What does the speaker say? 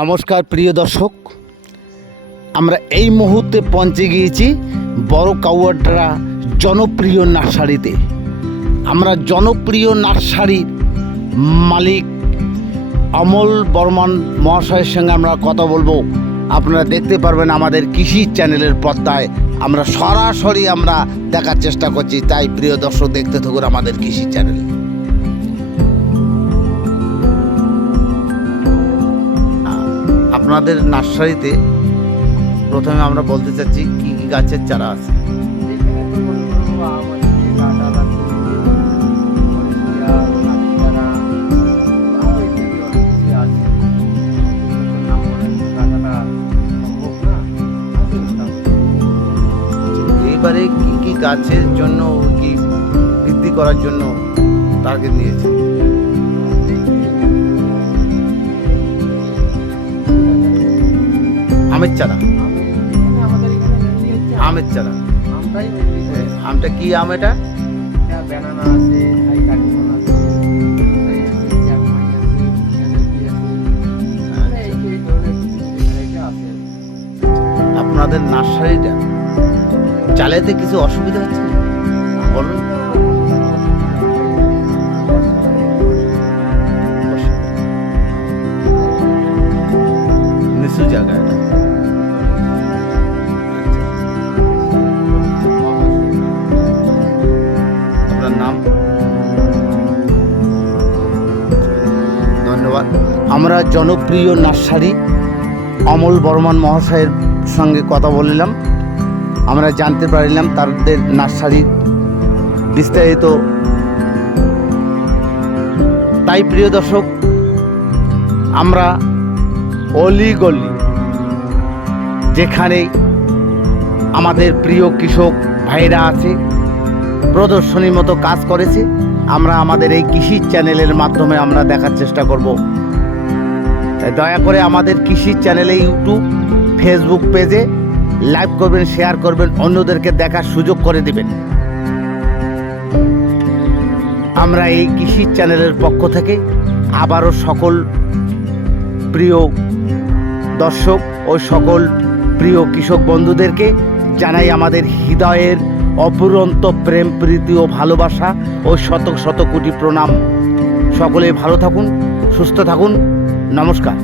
নমস্কার প্রিয় দর্শক, আমরা এই মুহূর্তে পৌঁছে গিয়েছি বড় কাউয়াড্রা জনপ্রিয় নার্সারিতে। আমরা জনপ্রিয় নার্সারির মালিক অমল বর্মন মহাশয়ের সঙ্গে আমরা কথা বলবো। আপনারা দেখতে পারবেন আমাদের কৃষি চ্যানেলের পর্দায় আমরা সরাসরি আমরা দেখার চেষ্টা করছি। তাই প্রিয় দর্শক, দেখতে থাকুন আমাদের কৃষি চ্যানেল। আপনাদের নার্সারিতে প্রথমে আমরা বলতে চাচ্ছি কি কি গাছের চারা আছে। এবারে কি কি গাছের জন্য কি বৃদ্ধি করার জন্য টার্গেট নিয়েছে? আমের চারা, আমের চারা। আমটা কি আম? এটা আপনাদের নার্সারিটা চালাতে কিছু অসুবিধা হচ্ছে বলুন? নিচু জায়গা এটা। আপনার নাম? ধন্যবাদ। আমরা জনপ্রিয় নার্সারি অমল বর্মন মহাশয়ের সঙ্গে কথা বললাম। আমরা জানতে পারলাম তাদের নার্সারির বিস্তারিত। তাই প্রিয় দর্শক, আমরা অলিগলি যেখানে আমাদের প্রিয় কৃষক ভাইরা আছে, প্রদর্শনীর মতো কাজ করেছে, আমরা আমাদের এই কৃষি চ্যানেলের মাধ্যমে আমরা দেখার চেষ্টা করব। তাই দয়া করে আমাদের কৃষি চ্যানেলে ইউটিউব, ফেসবুক পেজে লাইক করবেন, শেয়ার করবেন, অন্যদেরকে দেখার সুযোগ করে দিবেন। আমরা এই কৃষি চ্যানেলের পক্ষ থেকে আবারও সকল প্রিয় দর্শক ও সকল প্রিয় কৃষক বন্ধুদেরকে জানাই আমাদের হৃদয়ের অপুরন্ত প্রেম, প্রীতি ও ভালোবাসা ও শত শত কোটি প্রণাম। সকলে ভালো থাকুন, সুস্থ থাকুন। নমস্কার।